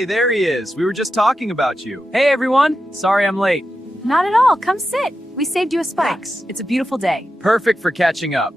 Hey, there he is. We were just talking about you. Hey, everyone. Sorry I'm late. Not at all. Come sit. We saved you a spot. Thanks. It's a beautiful day. Perfect for catching up.